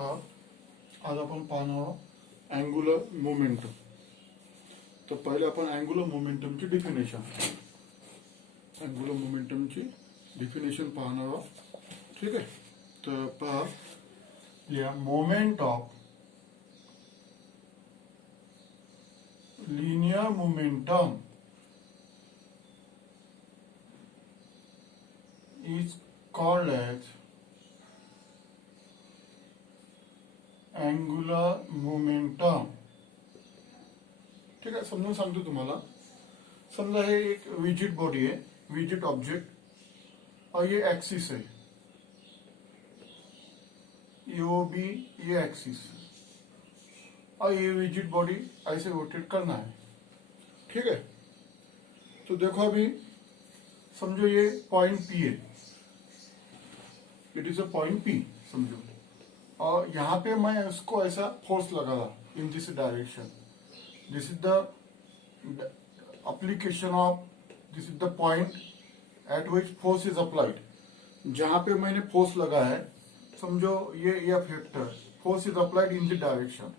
आज आपण पाहणार आहोत अँगुलर मोमेंटम. तर पहिले आपण अँगुलर मोमेंटमची डिफिनेशन पाहणार आहोत. ठीक आहे. तर पहा, या moment of linear momentum is called as angular momentum. ठीक आहे. समजून सांगतो तुम्हाला. समजा हे एक विजिट बॉडी आहे, विजिट ऑब्जेक्ट, और ये एक्सिस है, ओ बी, ये एक्सिस, और ये विजिट बॉडी ऐसे रोटेट करना है. ठीक है. तो देखो अभी समझो ये पॉइंट पी है, it is a point P समझो, और यहां पे मैं उसको ऐसा फोर्स लगा रहा in this direction. This is the application of, this is the point at which force is applied. जहां पे मैंने फोर्स लगा है, समझो ये F vector, force is applied in the direction.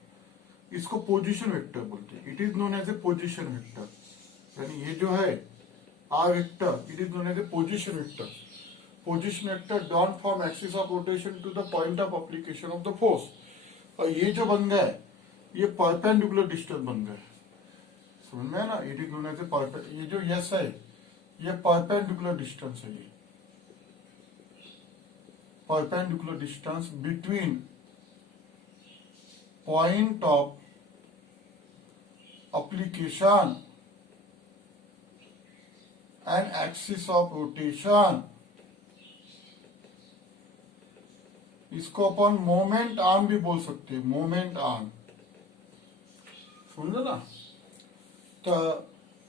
इसको पोजीशन वेक्टर बोलते हैं. It is known as a position vector. यानी ये जो है R vector, it is known as a position vector. Position vector drawn from axis of rotation to the point of application of the force. और ये जो बन गया है, ये perpendicular distance बन गया है. समझ में है ना. इट इज नोन एज ए ये जो यस है, ये परपेंडिकुलर डिस्टेंस है. ये perpendicular distance between point of application and axis of rotation. इसको अपन मोमेंट आर्म भी बोल सकते हैं. मोमेंट आर्म समजलं ना. तर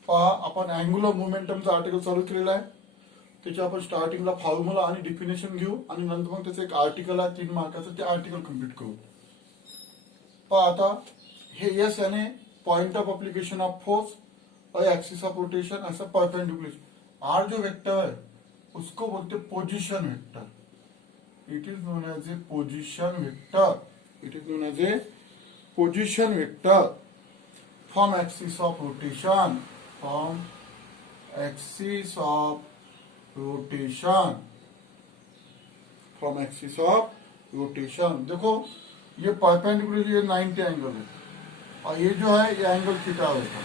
पहा, आपण अँगुलर मोमेंटमचा आर्टिकल चालू केलेला आहे. त्याच्या आपण स्टार्टिंगला फॉर्म्युला आणि डिफिनेशन घेऊ, आणि नंतर मग त्याचं एक आर्टिकल आहे 3 मार्काचं, ते आर्टिकल कम्प्लीट करू. पहा आता, हे यस याने point of application of force और एक्सिस ऑफ रोटेशन, ऐसा परपेंडिकुलर. आर जो वेक्टर है उसको बोलते position vector. It is known as a position vector. It is known as a position vector from axis of rotation. From axis of rotation. From axis of rotation. देखो ये perpendicular, ये 90 angle है, और ये जो है ये अँगल थिटा होता.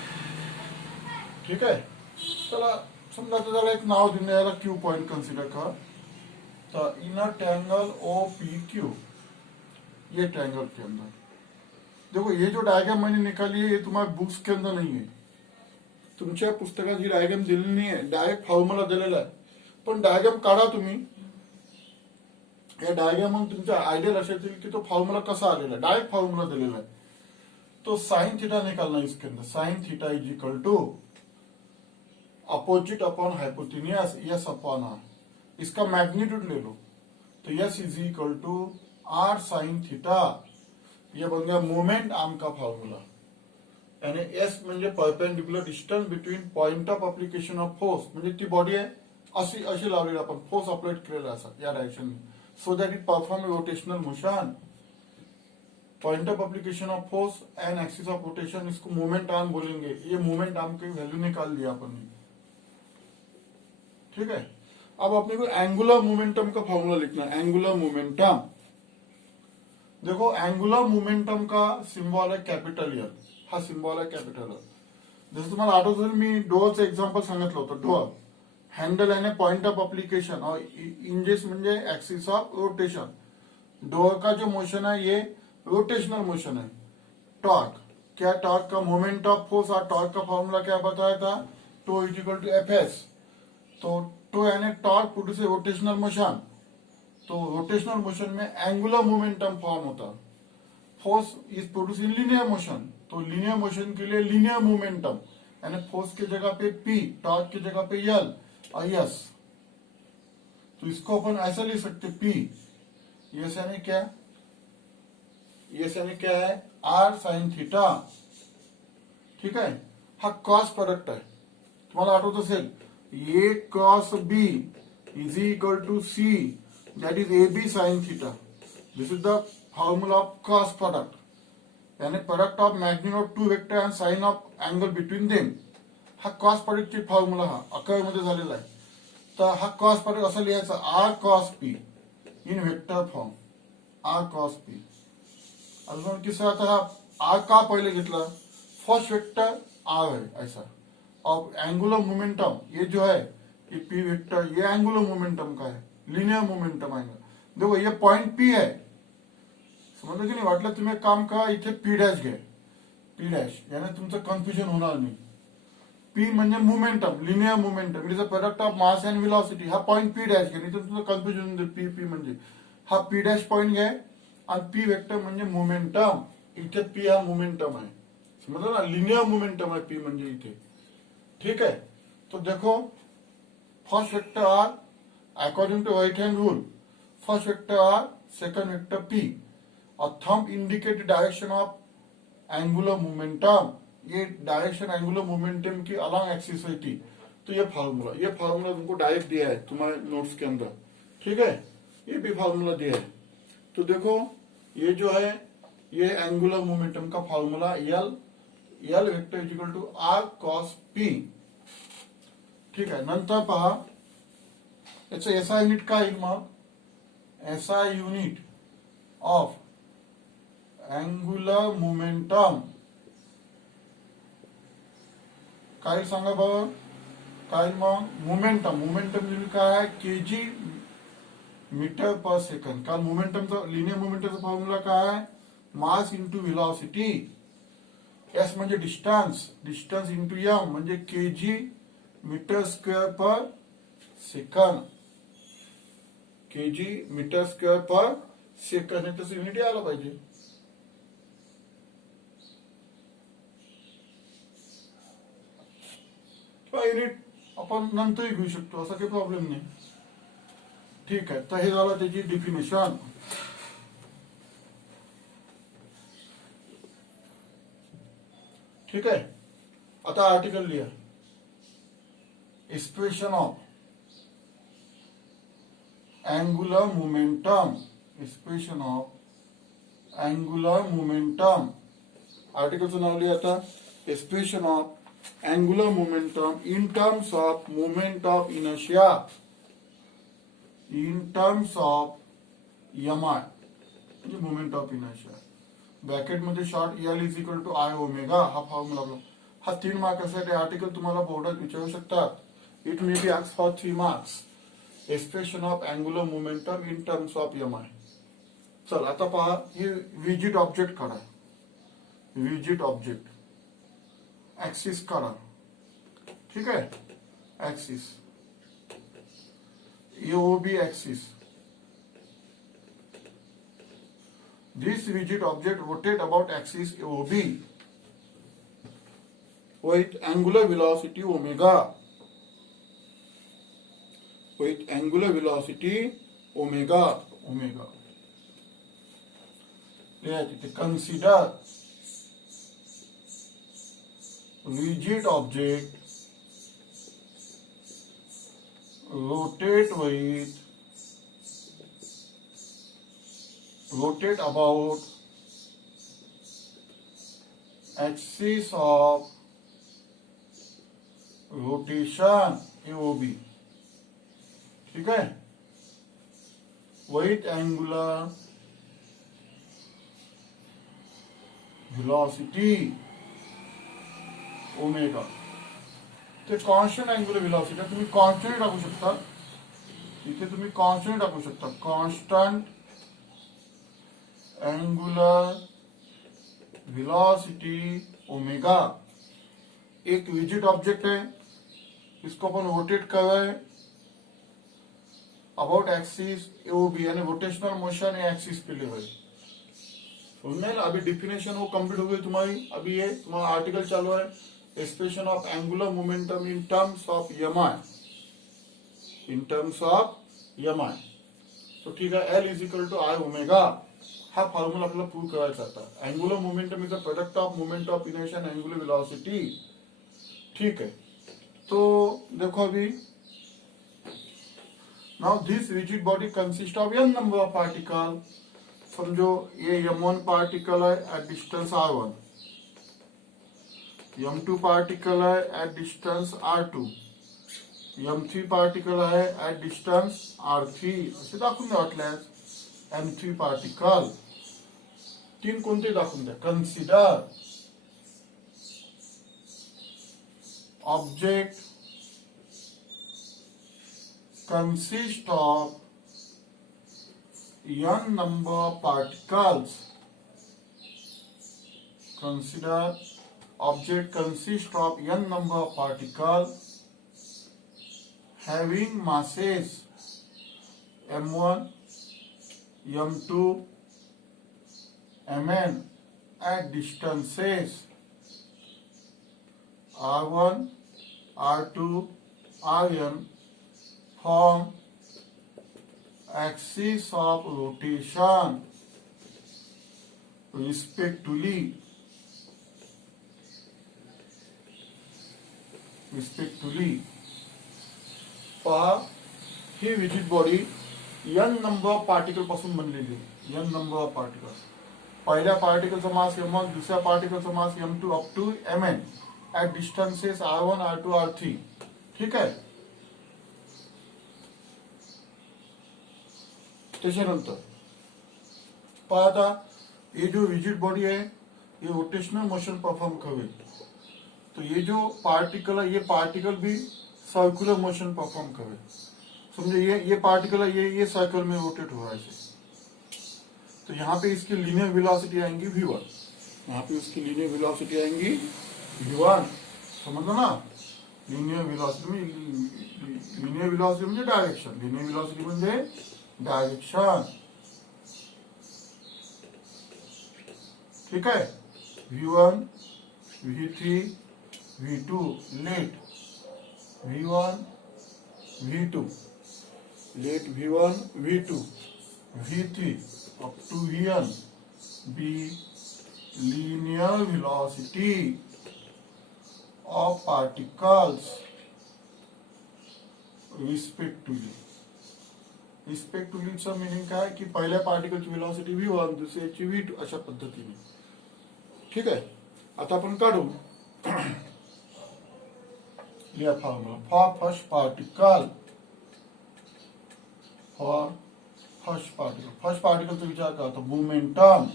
ठीक आहे. चला समजा त्याला एक नाव देऊन याला क्यू पॉइंट कन्सिडर कर. तर inner triangle O P Q, ये ट्रायंगल के अंदर देखो, ये जो डायग्राम मैंने निकाली है, ये तुम्हारे बुक्स के अंदर नहीं है. तुमच्या पुस्तकात ही डायग्राम दिलेली नाही आहे, डायरेक्ट फॉर्म्युला दिलेला आहे. पण डायग्राम काढा तुम्ही. या डायग्राम मग तुमच्या आयडियल असेल की तो फॉर्म्युला कसा आलेला आहे. डायरेक्ट फॉर्म्युला दिलेला आहे. तो साइन थीटा निकालना इसके अंदर. Sine theta is equal to opposite upon hypotenuse, S upon R. इसका मैग्नीट्यूड ले लो, तो S is equal to R sine theta. ये बन गया मोमेंट आर्म का फॉर्मूला. यानी एस म्हणजे perpendicular distance between point of application of force, म्हणजे ती बॉडी आहे अशी अशी लावलेली, आपण फोर्स अप्लाइड केलेला असा या direction, so that it perform rotational motion. Point of application of force end axis of rotation, इसको मोमेंट आर्म बोलेंगे. ये मोमेंट आर्म की वैल्यू निकाल लिया अपन ने. ठीक है. अब अपने को एंगुलर मोमेंटम का फॉर्मूला लिखना है. एंगुलर मोमेंटम, देखो एंगुलर मोमेंटम का सिंबल है कैपिटल एल. हा सिंबल आहे कॅपिटल एल. जसं तुम्हाला आठवत असेल, मी डोअरचं एक्झाम्पल सांगितलं होतं. डोअर हँडल याने पॉइंट ऑफ एप्लीकेशन, और इंजेस म्हणजे एक्सिस ऑफ रोटेशन. डोअर का जो मोशन है ये रोटेशनल मोशन है. टॉर्क, क्या टॉर्क का मोमेंट ऑफ फोर्स, और टॉर्क का फॉर्मूला क्या बताया था, tau is equal to F S. तो टो यानी टॉर्क प्रोड्यूस रोटेशनल मोशन. तो रोटेशनल मोशन में एंगुलर मोमेंटम फॉर्म होता. Force is produce in linear motion. तो लीनियर मोशन के लिए लीनियर मोमेंटम, यानी फोर्स की जगह पे पी, टॉर्क की जगह पे यल और यस. तो इसको अपन ऐसा लिख सकते, पी यस यानी क्या, ये यानी क्या है, आर साइन थीटा. ठीक है. हा क्रॉस प्रोडक्ट आहे. तुम्हाला आठवत असेल, A cross B is equal to C, that is A B sine theta. This is the formula of cross product, यानी product of magnitude of two vector and sine of angle between them. हा क्रॉस प्रोडक्टची formula हा 11 मध्ये झालेला आहे. तर हा क्रॉस प्रोडक्ट असं लिहायचा R cross P in vector form, R cross P. अजून किस्सा आता हा आर का पहले घेतला, फर्स्ट वेक्टर आर है ऐसा, और एंगुलर मोमेंटम ये जो है ये पी वेक्टर, ये एंगुलर मोमेंटम का है, लिनियर मोमेंटम आएगा. देखो ये पॉइंट पी है, समजलं की नाही. वाटलं तुम्ही एक काम करा, इथे पी डॅश घ्या, पी डॅश, याने तुमचं कन्फ्युजन होणार नाही. पी म्हणजे momentum, linear momentum, it is a product of mass and velocity. हा पॉइंट पी डॅश घ्या, नाही तर तुमचं कन्फ्युजन होईल. पी पी म्हणजे हा पी डॅश पॉइंट घ्या, आणि पी वेक्टर म्हणजे मोमेंटम. इथे पी हा मोमेंटम आहे, समजलं ना, लिनियर मोमेंटम आहे पी म्हणजे इथे. ठीक है, तो देखो first vector R according to right hand rule, first vector R, second vector P, और thumb indicate direction of angular momentum. ये डायरेक्शन एंगुलर मोमेंटम की अलॉन्ग एक्सिस है थी. तो ये फार्मूला तुमको डायरेक्ट दिया है तुम्हारे नोट्स के अंदर. ठीक है, ये भी फार्मूला दिया है. तो देखो ये जो है ये एंगुलर मोमेंटम का formula L vector is equal to R cos P. ठीक आहे, नंतर पहा याचं एसआय युनिट काय येईल. मग SI unit of angular momentum काय सांगा बघ, काय मग मोमेंटम युनिट काय आहे, केजी मीटर पर सेकंड. कारण मोमेंटमचा लिनियर मोमेंटमचा फॉर्म्युला काय आहे, मास इंटू व्हेलॉसिटी. एस म्हणजे डिस्टन्स, डिस्टन्स इंटू एम म्हणजे केजी मीटर स्क्वेअर पर सेकंड, केजी मीटर स्क्वेअर पर सेकंड. हे तसं युनिट यायला पाहिजे. युनिट आपण नंतरही घेऊ शकतो, असा काही प्रॉब्लेम नाही. ठीक आहे, तर हे झालं त्याची डिफिनेशन. ठीक आहे, आता आर्टिकल लिहा. Expression of angular momentum, expression of angular momentum. आर्टिकलचं नाव लिहा आता, expression of angular momentum in terms of moment of inertia, in terms of mi म्हणजे मोमेंट ऑफ इनर्शिया. ब्रॅकेट मध्ये short L is equal to I omega. हा formula आपला हा 3 मार्कासाठी आर्टिकल तुम्हाला बोर्डात विचारू शकतात. It may be asked for 3 marks. Expression of angular momentum in terms of M I. चल आता पहा, हे विजिट ऑब्जेक्ट काढा, विजिट ऑब्जेक्ट एक्सिस काढा. ठीक है, axis AOB axis. This rigid object rotate about axis OB with angular velocity omega, with angular velocity omega. Consider rigid object rotate about axis of rotation AOB. ठीक है, with angular velocity omega. ते constant angular velocity तुम्ही constant टाकू शकता, इथे तुम्ही constant टाकू शकता, कॉन्स्टंट एंगुलर वेलोसिटी ओमेगा. एक रिजिड ऑब्जेक्ट है, इसको अपन रोटेट कर रहे हैं अबाउट एक्सिस एओबी, यानी रोटेशनल मोशन एक्सिस पे ले रहे. समझे ना. अभी डिफिनेशन वो कंप्लीट हो गई तुम्हारी. अभी ये तुम्हारा आर्टिकल चालू है, expression of angular momentum in terms of MI, in terms of MI. तो ठीक है, L is equal to I omega. हा फॉर्म्युला आपल्याला प्रूव्ह करायचा आता. Angular momentum is a product of moment of inertia and angular velocity. ठीक है, तो देखो अभी now this rigid body consist of N number of particle. समझो ये m1 पार्टिकल है at distance r1, m2 particle है at distance r2, m3 particle आहे ऍट डिस्टन्स r3 असे दाखवून द्या वाटल्यास m3 पार्टिकल. तीन कोणते दाखवून द्या. Consider object consist of n number of particles. Consider object consists of n number of particles having masses m1, m2, mn at distances r1, r2, rn form axis of rotation respectively. पहा ही rigid body n number of particle पासून बनलेली आहे. n number of particles. पहिल्या पार्टिकलचा mass m1, दुसऱ्या पार्टिकलचा mass m2 up to mn at distances r1, r2, r3. ठीक आहे. त्याच्यानंतर पहा आता ये जो विजिट बॉडी है ये रोटेशनल मोशन परफॉर्म करेल. तो ये जो पार्टिकल है ये पार्टिकल भी सर्कुलर मोशन परफॉर्म करेल. समझे ये पार्टिकल है ये सर्कल में रोटेट हो रहा है. तो यहाँ पे इसकी लीनियर वेलोसिटी आएंगी v1. यहाँ पे इसकी लीनियर वेलोसिटी आएंगी v1. समझ लो ना. लीनियर वेलोसिटी म्हणजे डायरेक्शन. लीनियर वेलोसिटी म्हणजे डायरेक्शन. ठीक है. v1, v3, v2 let v1, v2 let v1, v2, v3 up to vn be linear velocity of particles respectively. रिस्पेक्टिव्हलीचा मिनिंग काय की पहिल्या पार्टिकलची वेलोसिटी v1, दुसऱ्याची v2 अशा पद्धतीने. ठीक आहे. आता आपण काढू लिहा formula for first particle. First पार्टिकलचा विचार करा तर मोमेंटम.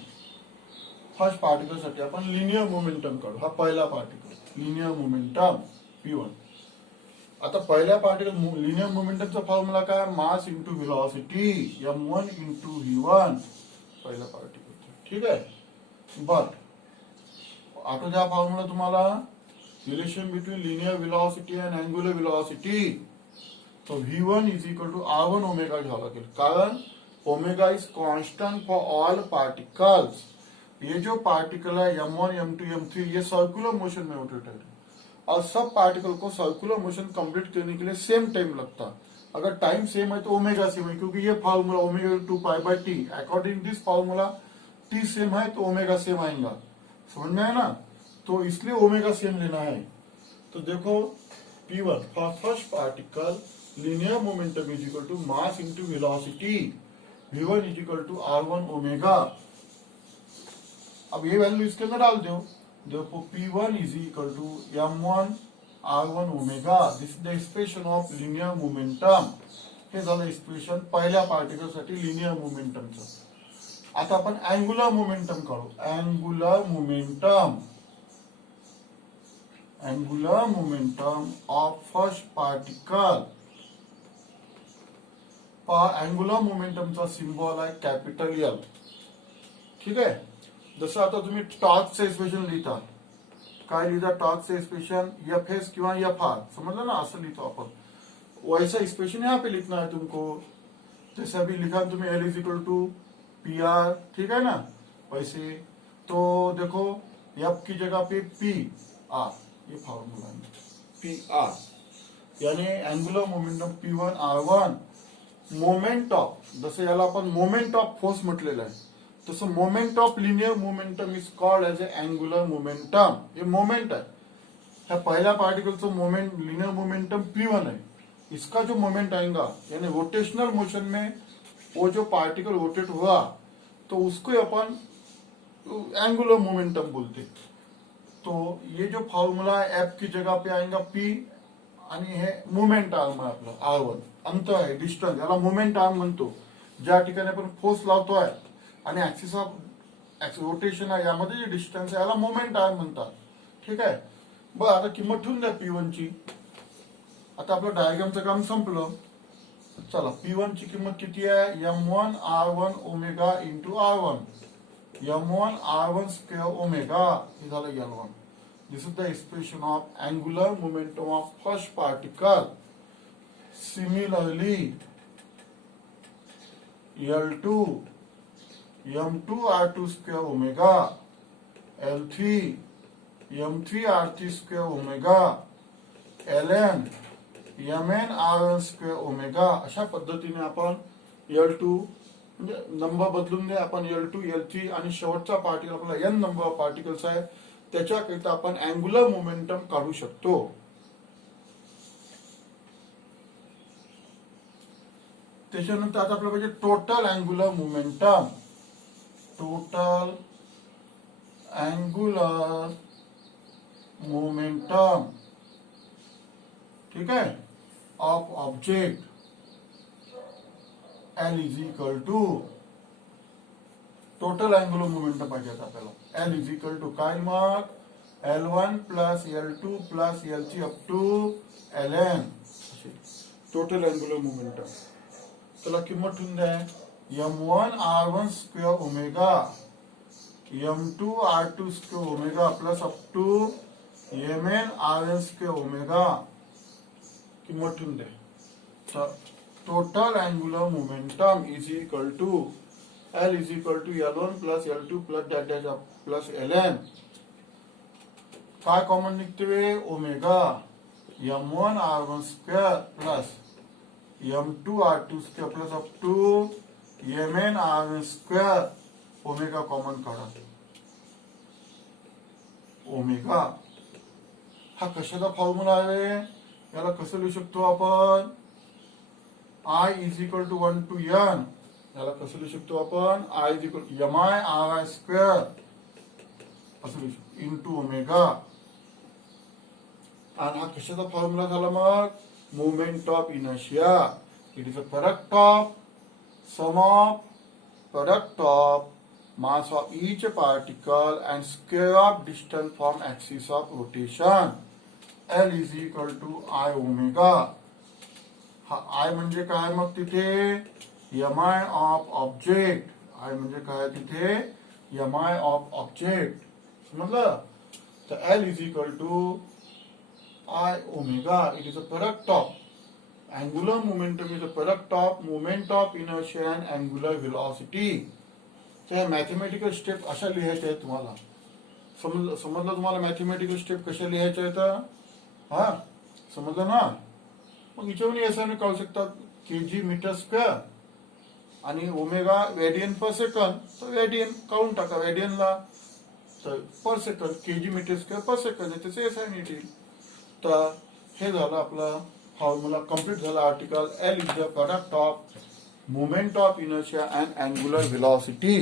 फर्स्ट पार्टिकल साठी आपण लिनियर मोमेंटम काढू. हा पहिला पार्टिकल लिनियर मोमेंटम v1. आता पहिल्या पार्टिकल लिनियर मोमेंटमचा फॉर्म्युला काय मास into velocity m1 into v1 पहिला पार्टिकल. ठीक आहे. बट आता त्या फॉर्म्युला तुम्हाला relation between linear velocity and angular velocity. तो v1 is equal to r1 omega घ्यावा लागेल कारण omega is constant for all particles. ये जो पार्टिकल है m1, m2, m3 ये सर्कुलर मोशन में रोटेट है और सब पार्टिकल को सर्कुलर मोशन कंप्लीट करने के लिए सेम टाइम लगता. अगर टाइम सेम है तो ओमेगा सेम है क्योंकि ये formula omega 2 pi by T. According this formula T same है तो ओमेगा सेम आएगा. समझ में है ना. तो इसलिए ओमेगा सेम लेना है. तो देखो p1 for first particle linear momentum is equal to mass into velocity v1 is equal to r1 omega. अब ये वैल्यू इसके अंदर डाल दो. देखो p1 is equal to m1 r1 omega. This is the expression of linear momentum. हे झालं expression पहिल्या particle साठी लिनियर मोमेंटमचं. आता आपण अँग्युलर मोमेंटम काढू. Angular momentum of first particle. Angular मोमेंटमचा सिम्बॉल आहे कॅपिटल एल. ठीक आहे. जसं आता तुम्ही टॉर्कचं एक्सप्रेशन लिहिता. काय लिहिता टॉर्कचं एक्सप्रेशन एफ किंवा एफ आर. समझला ना. असं लिहितो आपण. वैसा एक्सप्रेशन यहाँ पे लिखना है तुमको. जैसे अभी लिखा तुम्हें L is equal to P R. ठीक है ना. वैसे तो देखो एफ की जगह पे पी आर ये फॉर्मूला है. पी आर यानी angular momentum p1 r1 moment of. जसं याला आपण मोमेंट ऑफ फोर्स म्हटलेलं आहे तसं moment of linear momentum is called as a angular momentum. हे मोमेंट आहे. ह्या पहिल्या पार्टिकलचं मोमेंट लिनियर मोमेंटम p1 है. इसका जो मोमेंट आएगा यानी रोटेशनल मोशन में वो जो पार्टिकल रोटेट हुआ तो उसको अपन एंगुलर मोमेंटम बोलते. तो ये जो फॉर्मूला है एफ की जगह पे आएगा पी आणि हे मोमेंट आर्म आहे आपलं R1 अंतर आहे डिस्टन्स याला मोमेंट आर्म म्हणतो. ज्या ठिकाणी आपण फोर्स लावतोय आणि ऍक्सिस ऑफ रोटेशन आहे यामध्ये जे डिस्टन्स आहे याला मोमेंट आर्म म्हणतात. ठीक आहे. बरं आता किंमत ठेवून द्या P1 ची. आता आपलं डायग्रामचं काम संपलं. चला P1 ची किंमत किती आहे M1 R1 omega into R1 M1 R1 square omega हे झालं L1. This is the expression of angular momentum of first particle. Similarly, L2 M2 R2 square omega L3 M3 R3 square omega Ln Mn Rn square omega अशा पद्धतीने आपण L2 म्हणजे number बदलून दे आपण L2 L3 आणि शेवटचा particle आपला N number of particles आहे त्याच्याकरिता आपण अँगुलर मोमेंटम काढू शकतो. त्याच्यानंतर आता आपल्याला पाहिजे total angular momentum. Total angular momentum ठीक आहे of object L is equal to total angular momentum पाहिजे आपल्याला. L इज इक्वल टू काय मग L1 plus L2 plus L3 up to Ln total angular momentum. त्याला किंमत ठेवून द्या M1 R1 square omega M2 R2 square omega plus up to Mn Rn square omega किंमत ठेवून द्या. Total angular momentum is equal to L is equal to L1 plus L2 plus that dash plus Ln. काय common निघते omega M1 R1 square plus M2 R2 square plus up to Mn Rn square omega common काढा. Omega हा कशाचा formula आहे याला कसं लिहू शकतो आपण I is equal to 1 to N याला कसं लिहू शकतो आपण I is equal to Mi Ri square असं लिहू शकतो इंटू ओमेगा. आणि हा कशाचा फॉर्म्युला झाला मग moment of inertia. It is a product of sum of product of mass of each particle and square of distance from axis of rotation. L is equal to I omega. हा I म्हणजे काय मग तिथे Mi of object. I म्हणजे काय तिथे Mi of object समजलं. तर L is equal to I omega. It is a product of angular momentum is a product of moment of inertia and angular velocity. त्या मॅथमॅटिकल स्टेप अशा लिहायच्या आहेत तुम्हाला. समजलं तुम्हाला मॅथमॅटिकल स्टेप कशा लिहायच्या आहेत. हा समजलं ना. मग हिच्यावरून याच्याने कळू शकतात केजी मीटर स्क्वेअर आणि ओमेगा रेडियन पर सेकंड. तर रेडियन काढून टाका रेडियनला तर पर सेकंड केजी मीटर स्क्वेअर पर सेकंड त्याचं एसआय येईल. तर हे झालं आपला फॉर्म्युला कंप्लीट झाला. Article L is the product of moment of inertia and angular velocity.